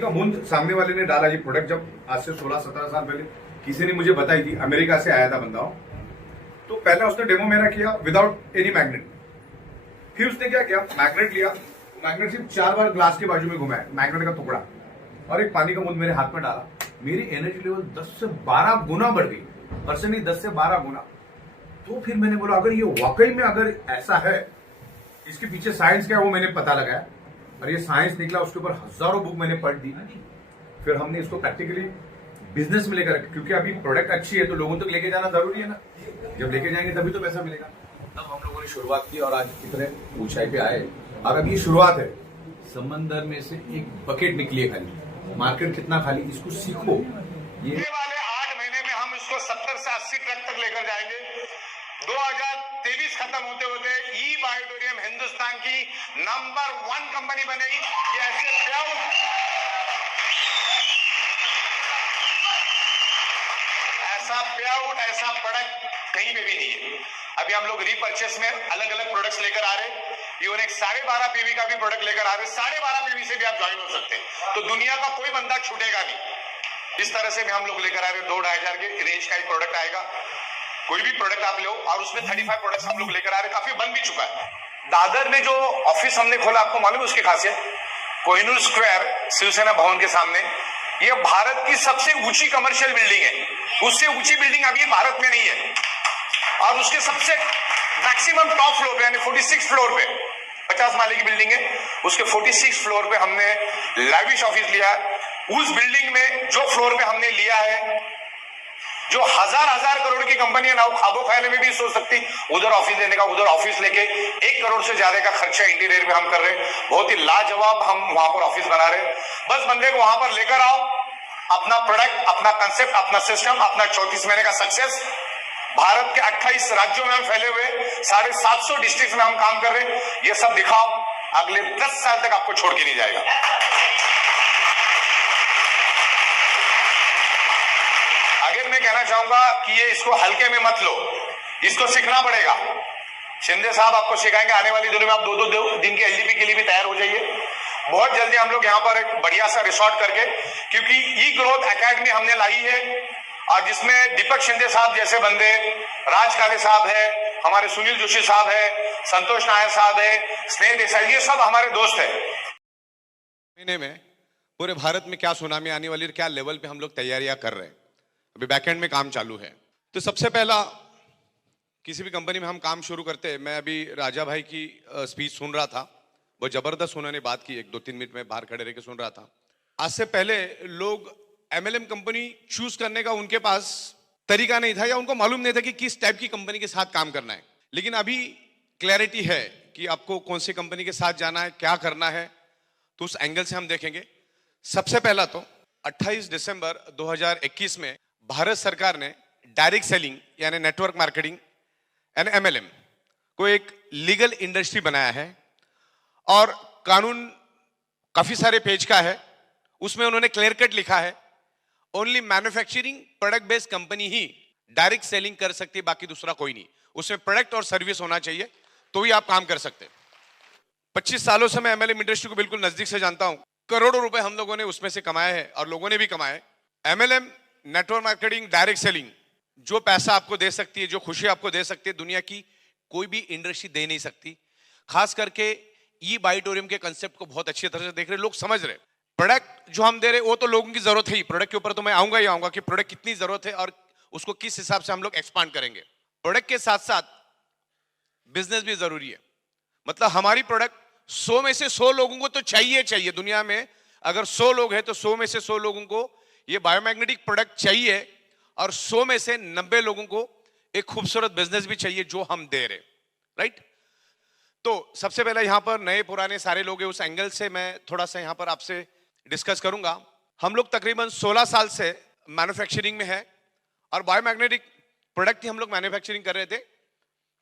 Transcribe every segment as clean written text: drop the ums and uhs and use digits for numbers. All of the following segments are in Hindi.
का मुंह सामने वाले ने डाला। ये प्रोडक्ट जब आज से 16-17 साल पहले किसी ने मुझे बताई थी, अमेरिका से आया था बंदा, तो पहले उसने डेमो मेरा किया विदाउट एनी मैग्नेट। फिर उसने क्या किया, मैग्नेट लिया, मैग्नेट सिर्फ 4 बार ग्लास के बाजू में घुमाया, मैग्नेट का टुकड़ा, और एक पानी का बूंद मेरे हाथ में डाला। मेरी एनर्जी लेवल 10 से 12 गुना बढ़ गई, पर्सनली 10 से 12 गुना। तो फिर मैंने बोला अगर ये वाकई में अगर ऐसा है, इसके पीछे साइंस क्या है वो मैंने पता लगाया, और ये साइंस निकला। उसके ऊपर हजारों बुक मैंने पढ़ दी। फिर हमने इसको प्रैक्टिकली बिजनेस में लेकर, क्योंकि अभी प्रोडक्ट अच्छी है तो लोगों तक लेके जाना जरूरी है ना, जब लेके जाएंगे तभी तो पैसा मिलेगा। तब हम लोगों ने शुरुआत की और आज इतने ऊंचाई पे आए। और अभी शुरुआत है, समंदर में से एक बकेट निकली है खाली, मार्केट कितना खाली, इसको सीखो। ये वाले 8 महीने में हम इसको 70 से 80 ट्रक तक लेकर जाएंगे। 2023 खत्म होते होते ई बायोटोरियम हिंदुस्तान की नंबर 1 कंपनी बनेगी। कि ऐसा प्रोडक्ट कहीं पे भी नहीं है। अभी हम लोग रीपर्चेस में अलग अलग प्रोडक्ट्स लेकर आ रहे हैं। इवन एक 12.5 पीवी का भी प्रोडक्ट लेकर आ रहे हैं। 12.5 पीवी से भी आप ज्वाइन हो सकते हैं, तो दुनिया का कोई बंदा छूटेगा नहीं। इस तरह से भी हम लोग लेकर आ रहे हैं। 2-2.5 हजार के रेंज का एक प्रोडक्ट आएगा। कोई भी प्रोडक्ट आप लो, और उसमें 35 प्रोडक्ट्स हम लोग लेकर आ रहे हैं। काफी बन भी चुका है। दादर में जो ऑफिस हमने खोला, आपको मालूम है उसकी खासियत? कोहिनूर स्क्वायर शिवसेना भवन के सामने, ये भारत की सबसे ऊंची कमर्शियल बिल्डिंग है। उससे ऊंची बिल्डिंग अभी भारत में नहीं है। और उसके सबसे मैक्सिमम टॉप फ्लोर पे, यानी 46 फ्लोर पे, 50 माले की बिल्डिंग है, उसके 46 फ्लोर पे हमने लैविश ऑफिस लिया है। उस बिल्डिंग में जो फ्लोर पे हमने लिया है, जो हजार करोड़ की कंपनी है ना, वो खाबो ख्याल में भी सोच सकती उधर ऑफिस लेने का। उधर ऑफिस लेके 1 करोड़ से ज्यादा का खर्चा इंटीरियर में हम कर रहे हैं। बहुत ही लाजवाब हम वहां पर ऑफिस बना रहे हैं। बस बंदे को वहां पर लेकर आओ, अपना प्रोडक्ट, अपना कंसेप्ट, अपना सिस्टम, अपना 34 महीने का सक्सेस। भारत के 28 राज्यों में हम फैले हुए, 750 डिस्ट्रिक्ट में हम काम कर रहे हैं। ये सब दिखाओ, अगले 10 साल तक आपको छोड़ के नहीं जाएगा। अगर मैं कहना चाहूंगा कि ये इसको हल्के में मत लो, इसको सीखना पड़ेगा। शिंदे साहब आपको सिखाएंगे। आने वाली दिनों में आप 2-2 दिन के एलडीपी के लिए भी तैयार हो जाइए। बहुत जल्दी हम लोग यहाँ पर एक बढ़िया सा रिसोर्ट करके, क्योंकि ई ग्रोथ एकेडमी हमने लाई है, और जिसमें दीपक शिंदे साहब जैसे बंदे, राज काले साहब है, हमारे सुनील जोशी साहब है, संतोष नायर साहब है, स्नेह देसाई, ये सब हमारे दोस्त है। महीने में पूरे भारत में क्या सुनामी आने वाली है, क्या लेवल पे हम लोग तैयारियां कर रहे हैं। अभी बैकएंड में काम चालू है। तो सबसे पहला, किसी भी कंपनी में हम काम शुरू करते हैं, मैं अभी राजा भाई की स्पीच सुन रहा था, बहुत जबरदस्त उन्होंने बात की। 1-2-3 मिनट में बाहर खड़े रह के सुन रहा था। आज से पहले लोग एमएलएम कंपनी चूज करने का उनके पास तरीका नहीं था, या उनको मालूम नहीं था कि किस टाइप की कंपनी के साथ काम करना है। लेकिन अभी क्लैरिटी है कि आपको कौन सी कंपनी के साथ जाना है, क्या करना है। तो उस एंगल से हम देखेंगे। सबसे पहला तो 28 दिसंबर 2021 में भारत सरकार ने डायरेक्ट सेलिंग यानी नेटवर्क मार्केटिंग यानी एमएलएम को एक लीगल इंडस्ट्री बनाया है, और कानून काफी सारे पेज का है। उसमें उन्होंने क्लियर कट लिखा है, only manufacturing product based company ही डायरेक्ट सेलिंग कर सकती है, बाकी दूसरा कोई नहीं। उसमें प्रोडक्ट और सर्विस होना चाहिए, तो ही आप काम कर सकते हैं। 25 सालों से मैं एमएलएम इंडस्ट्री को बिल्कुल नजदीक से जानता हूं। करोड़ों रुपए हम लोगों ने उसमें से कमाए हैं, और लोगों ने भी कमाए। MLM, network marketing, direct selling, जो पैसा आपको दे सकती है, जो खुशी आपको दे सकती है, दुनिया की कोई भी इंडस्ट्री दे नहीं सकती। खास करके ई बायोटोरियम के कंसेप्ट को बहुत अच्छी तरह से देख रहे, लोग समझ रहे। प्रोडक्ट जो हम दे रहे वो तो लोगों की जरूरत है ही, प्रोडक्ट के ऊपर तो मैं आऊंगा ही आऊंगा कि प्रोडक्ट कितनी जरूरत है और उसको किस हिसाब से हम लोग एक्सपांड करेंगे। प्रोडक्ट के साथ साथ बिजनेस भी जरूरी है। मतलब हमारी प्रोडक्ट 100 में से 100 लोगों को तो चाहिए। दुनिया में अगर 100 लोग हैं तो 100 में से 100 लोगों को ये बायोमैग्नेटिक प्रोडक्ट चाहिए, और 100 में से 90 लोगों को एक खूबसूरत बिजनेस भी चाहिए जो हम दे रहे। राइट। तो सबसे पहले यहां पर नए पुराने सारे लोग हैं, उस एंगल से मैं थोड़ा सा यहां पर आपसे डिस्कस करूंगा। हम लोग तकरीबन 16 साल से मैन्युफैक्चरिंग में है, और बायोमैग्नेटिक प्रोडक्ट ही हम लोग मैन्युफैक्चरिंग कर रहे थे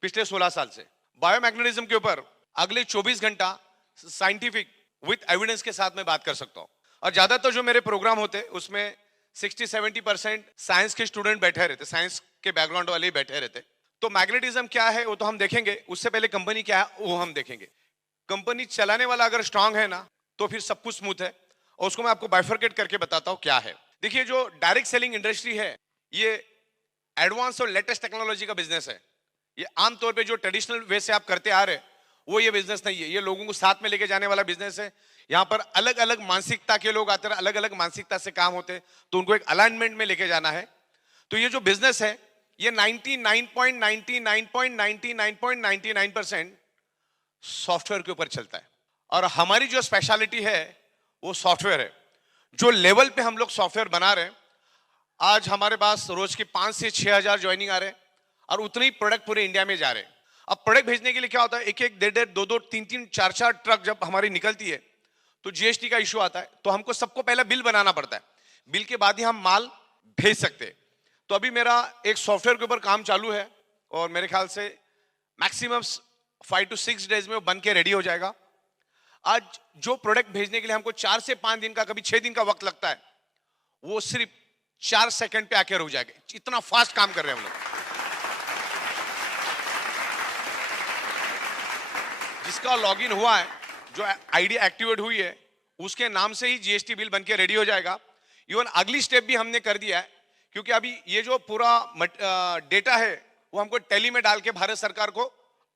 पिछले 16 साल से। बायोमैग्नेटिज्म के ऊपर अगले 24 घंटा साइंटिफिक विद एविडेंस के साथ मैं बात कर सकता हूं। और ज्यादातर जो मेरे प्रोग्राम होते उसमें 60-70% साइंस के स्टूडेंट बैठे रहते, साइंस के बैकग्राउंड वाले ही बैठे रहते। तो मैग्नेटिज्म क्या है वो तो हम देखेंगे, उससे पहले कंपनी क्या है वो हम देखेंगे। कंपनी चलाने वाला अगर स्ट्रांग है ना, तो फिर सब कुछ स्मूथ है, और उसको मैं आपको बाइफरकेट करके बताता हूं क्या है। देखिए, जो डायरेक्ट सेलिंग इंडस्ट्री है, ये एडवांस और लेटेस्ट टेक्नोलॉजी का बिजनेस है। ये आमतौर पे जो ट्रेडिशनल वे से आप करते आ रहे हैं, वो ये बिजनेस नहीं है। ये लोगों को साथ में लेके जाने वाला बिजनेस है। यहाँ पर अलग अलग मानसिकता के लोग आते हैं, अलग अलग मानसिकता से काम होते हैं, तो उनको एक अलाइनमेंट में लेके जाना है। तो ये जो बिजनेस है, ये 99.99.99.99% सॉफ्टवेयर के ऊपर चलता है। और हमारी जो स्पेशलिटी है वो सॉफ्टवेयर है। जो लेवल पे हम लोग सॉफ्टवेयर बना रहे हैं, आज हमारे पास रोज के 5 से 6 हजार ज्वाइनिंग आ रहे हैं और उतने ही प्रोडक्ट पूरे इंडिया में जा रहे हैं। अब प्रोडक्ट भेजने के लिए क्या होता है, एक एक 1.5 2 3 4 ट्रक जब हमारी निकलती है तो जीएसटी का इशू आता है, तो हमको सबको पहले बिल बनाना पड़ता है। बिल के बाद ही हम माल भेज सकते हैं। तो अभी मेरा एक सॉफ्टवेयर के ऊपर काम चालू है और मेरे ख्याल से मैक्सिमम 5 to 6 डेज में वो बन के रेडी हो जाएगा। आज जो प्रोडक्ट भेजने के लिए हमको 4 से 5 दिन का, कभी 6 दिन का वक्त लगता है, वो सिर्फ 4 सेकंड पे आके रुक जाएगा। इतना फास्ट काम कर रहे हैं हम लोग। जिसका लॉगिन हुआ है, जो आईडी एक्टिवेट हुई है, उसके नाम से ही जीएसटी बिल बनके रेडी हो जाएगा। इवन अगली स्टेप भी हमने कर दिया है, क्योंकि अभी ये जो पूरा डेटा है वो हमको टैली में डाल के भारत सरकार को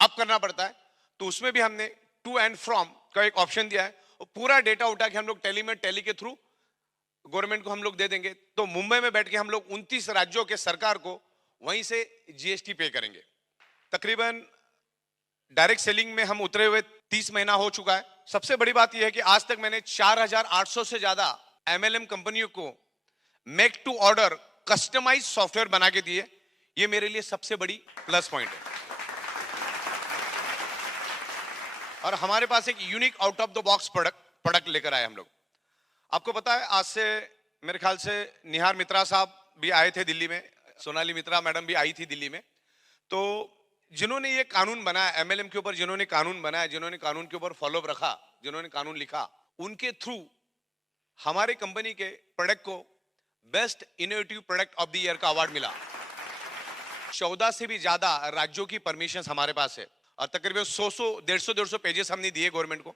अप करना पड़ता है। तो उसमें भी हमने टू एंड फ्रॉम का एक ऑप्शन दिया है। और पूरा डेटा उठा के हम लोग टैली के थ्रू गवर्नमेंट को हम लोग दे देंगे। तो मुंबई में बैठ के हम लोग 29 राज्यों के सरकार को वहीं से जीएसटी पे करेंगे। तकरीबन डायरेक्ट सेलिंग में हम उतरे हुए 30 महीना हो चुका है। सबसे बड़ी बात यह है कि आज तक मैंने 4800 से ज्यादा एमएलएम कंपनियों को make to order customise software बना के दिए। ये मेरे लिए सबसे बड़ी प्लस पॉइंट है। और हमारे पास एक unique out of the box product लेकर आए हम लोग। आपको पता है, आज से मेरे ख्याल से निहार मित्रा साहब भी आए थे दिल्ली में, सोनाली मित्रा मैडम भी आई थी दिल्ली में। तो जिन्होंने ये कानून बनाया एमएलएम के ऊपर, जिन्होंने कानून बनाया, जिन्होंने कानून के ऊपर फॉलोअप रखा, जिन्होंने कानून लिखा, उनके थ्रू हमारे कंपनी के प्रोडक्ट को best innovative product of the year का अवार्ड मिला। 14 से भी ज्यादा राज्यों की परमिशन हमारे पास है और तकरीबन 100-150 पेजेस हमने दिए गवर्नमेंट को।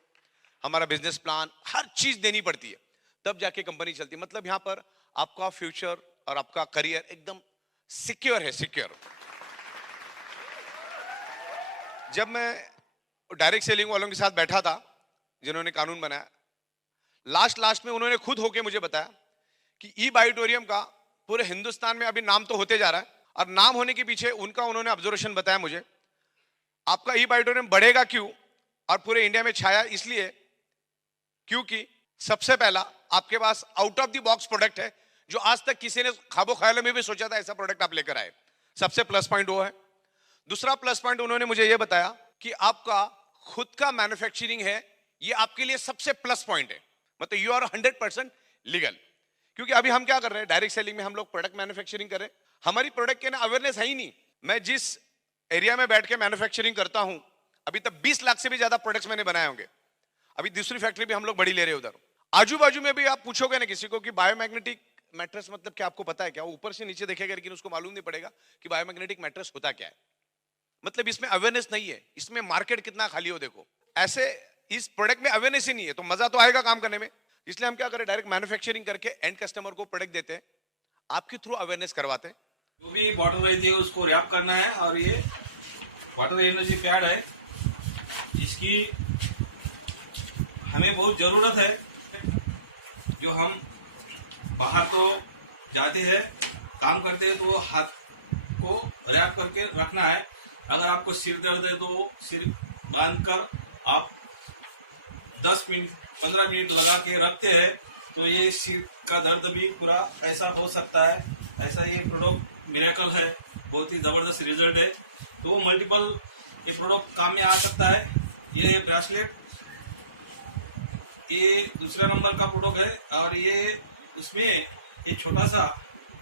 हमारा बिजनेस प्लान, हर चीज देनी पड़ती है, तब जाके कंपनी चलती है। मतलब यहाँ पर आपका फ्यूचर और आपका करियर एकदम सिक्योर है, सिक्योर। जब मैं डायरेक्ट सेलिंग वालों के साथ बैठा था, जिन्होंने कानून बनाया, लास्ट में उन्होंने खुद होके मुझे बताया कि ई बायोटोरियम का पूरे हिंदुस्तान में अभी नाम तो होते जा रहा है, और नाम होने के पीछे उन्होंने ऑब्जर्वेशन बताया मुझे, आपका ई बायोटोरियम बढ़ेगा क्यों और पूरे इंडिया में छाया इसलिए क्योंकि सबसे पहला आपके pass out of the box product है, जो आज तक किसी ने ख्वाबो ख्यालों में भी सोचा था ऐसा प्रोडक्ट आप लेकर आए। सबसे प्लस पॉइंट वो है। दूसरा प्लस पॉइंट उन्होंने मुझे ये बताया कि आपका खुद का मैन्युफैक्चरिंग है, ये आपके लिए सबसे प्लस पॉइंट है। मतलब यू आर 100% लीगल। क्योंकि अभी हम क्या कर रहे हैं, डायरेक्ट सेलिंग में हम लोग प्रोडक्ट मैन्युफैक्चरिंग कर रहे हैं, हमारी प्रोडक्ट के ना अवेयरनेस है ही नहीं। मैं जिस एरिया में बैठ के मैन्युफैक्चरिंग करता हूं, अभी तक 20 लाख से भी ज्यादा प्रोडक्ट्स मैंने बनाए होंगे। अभी दूसरी फैक्ट्री भी हम लोग बड़ी ले रहे हैं उधर। आजू बाजू में भी आप पूछोगे ना किसी को कि बायोमैग्नेटिक मैट्रेस मतलब क्या, आपको पता है क्या? वो ऊपर से नीचे देखेगा लेकिन उसको मालूम नहीं पड़ेगा कि बायोमैग्नेटिक मैट्रेस होता क्या है। मतलब इसमें अवेयरनेस नहीं है, इसमें मार्केट कितना खाली हो देखो। ऐसे इस प्रोडक्ट में अवेयरनेस ही नहीं है, तो मजा तो आएगा काम करने में। इसलिए हम क्या करें, डायरेक्ट मैन्युफैक्चरिंग करके एंड कस्टमर को प्रोडक्ट देते हैं, आपके थ्रू अवेयरनेस करवाते हैं। जो भी बॉटल रहती है उसको रैप करना है। और ये वाटर एनर्जी पैड है, इसकी हमें बहुत जरूरत है। जो हम बाहर तो जाते हैं, काम करते हैं, तो हाथ को रैप करके रखना है। अगर आपको सिर दर्द है तो सिर बांधकर आप 10 मिनट 15 मिनट लगा के रखते हैं, तो ये सिर का दर्द भी पूरा ऐसा हो सकता है। ऐसा ये प्रोडक्ट मिरेकल है, बहुत ही जबरदस्त रिजल्ट है। तो मल्टीपल ये प्रोडक्ट काम में आ सकता है। ये ब्रेसलेट ये दूसरा नंबर का प्रोडक्ट है, और ये उसमें ये छोटा सा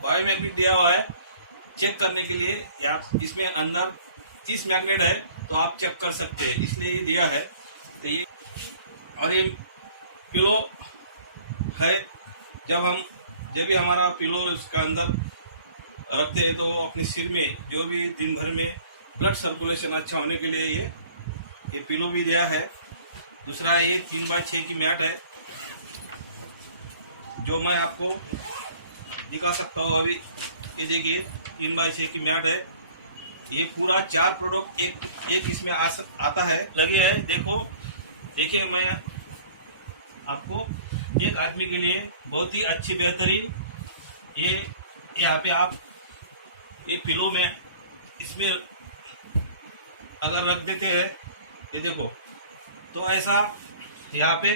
बायोमैग्नेट दिया हुआ है चेक करने के लिए। या इसमें अंदर 30 मैग्नेट है, तो आप चेक कर सकते हैं, इसलिए ये दिया है। तो ये और ये पिलो है, जब भी हमारा पिलो इसका अंदर रखते हैं तो अपने सिर में जो भी दिन भर में ब्लड सर्कुलेशन अच्छा होने के लिए ये पिलो भी दिया है। दूसरा ये 3x6 की मैट है, जो मैं आपको दिखा सकता हूँ अभी, ये देखिए 3x6 की मैट है। ये पूरा 4 प्रोडक्ट एक इसमें आता है, लगे है। देखिए मैं आपको एक आदमी के लिए बहुत ही अच्छी बेहतरीन, ये यहाँ पे आप ये पिलो में इसमें अगर रख देते हैं, ये देखो, तो ऐसा यहाँ पे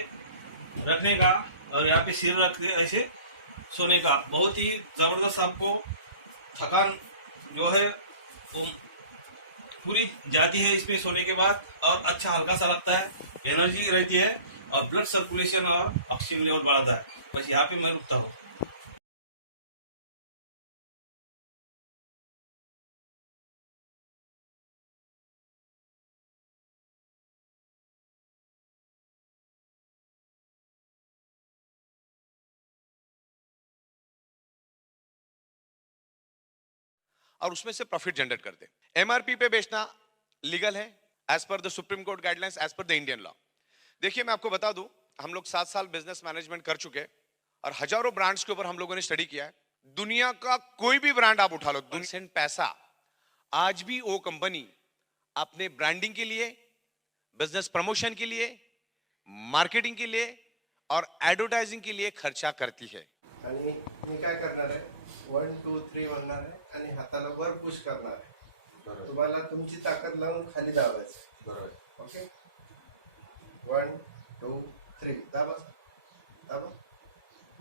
रखने का और यहाँ पे सिर रख के ऐसे सोने का, बहुत ही जबरदस्त आपको थकान जो है वो पूरी जाती है इसमें सोने के बाद, और अच्छा हल्का सा लगता है, एनर्जी रहती है और ब्लड सर्कुलेशन और ऑक्सीजन लेवल बढ़ाता है। बस यहाँ पे मैं रुकता हूँ। और उसमें से प्रॉफिट जनरेट करते हैं। एमआरपी पे बेचना लीगल है as per the Supreme Court guidelines, as per the Indian law. देखिए मैं आपको बता दूं, हम लोग 7 साल बिजनेस मैनेजमेंट कर चुके और हजारों ब्रांड्स के ऊपर हम लोगों ने स्टडी किया है। दुनिया का कोई भी ब्रांड आप उठा लो, % पैसा आज भी वो कंपनी अपने ब्रांडिंग के लिए, बिजनेस प्रमोशन के लिए, मार्केटिंग के लिए और एडवर्टाइजिंग के लिए खर्चा करती है। आणि मी काय करणार आहे, 1 2 3 म्हणणार आहे आणि हाताला वर पुश करणार आहे। तुम्हाला तुमची ताकद लावून खाली दाबायचं, बरोबर? ओके, 1 2 3 दाबा दाबा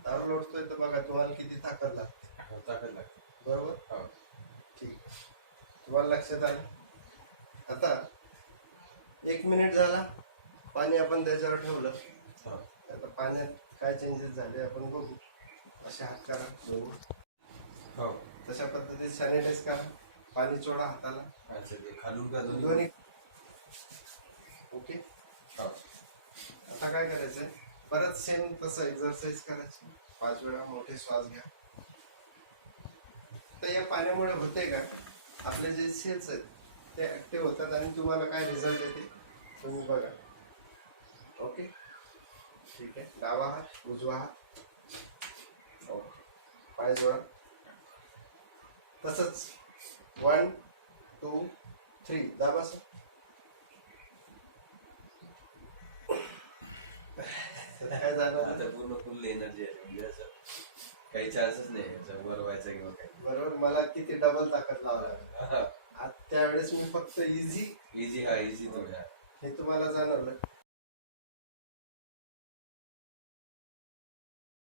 दाब लोटतोय तर बघा तुम्हाला किती ताकद लागते, बरोबर? ठीक, तुम्हाला लक्षात आलं? आता 1 मिनिट झाला, पाणी आपण त्याच्यावर ठेवलं, आता पाण्यात काय चेंजेस झाले आपण बघू। असे हात करा दोन्ही, तशा पद्धतीने सॅनिटाईज करा, पाणी चोळा हाताला, खालून का दोन्ही। ओके, आता काय करायचंय, परत सेम तसं एक्सरसाइज करायची, 5 वेळा मोठे श्वास घ्या। तर या पाण्यामुळे होते का, आपले जे सेल्स आहेत ते ऍक्टिव्ह होतात आणि तुम्हाला काय रिझल्ट येते तुम्ही बघा। ओके, ठीक आहे, डावा हात उजवा हात, पाय जोडा, तसंच 1 2 3 दाबा सर। काय झालं आता पूर्ण फुल एनर्जी आहे, म्हणजे असं काही चान्सच नाही असं वर व्हायचा किंवा काही। बरोबर, मला किती डबल ताकद लावला त्यावेळेस मी फक्त इझी इझी तुम्ही हे तुम्हाला जाणवलं।